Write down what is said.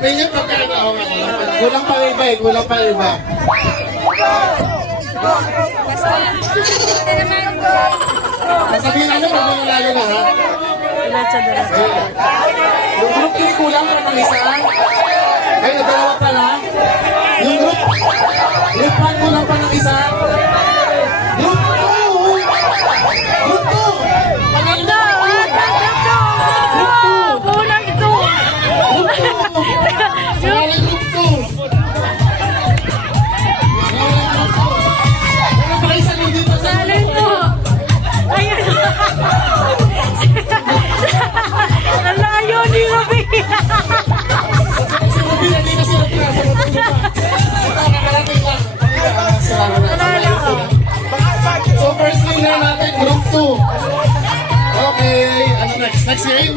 Sabihin niyo pagkain ako nga. Kulang pa iba eh, kulang pa iba. Sabihin ano, pag manalalo na ha? Yung group 3 kulang pa ng isa. Ay, nadalawa pa lang. Yung group 1 kulang pa ng isa. Group 2! Group 2! Panalo na ako! Kulang ito. Group 2! Panalo group 2! Wala pa kayo sanin dito sa Alin po. Ayun. Ang layo ni Ruby. sa mobile, hindi na sila pila sa mobile. Ito, nakarating lang. Wala ko. So first winner natin, group 2. Okay, ano next? Next game?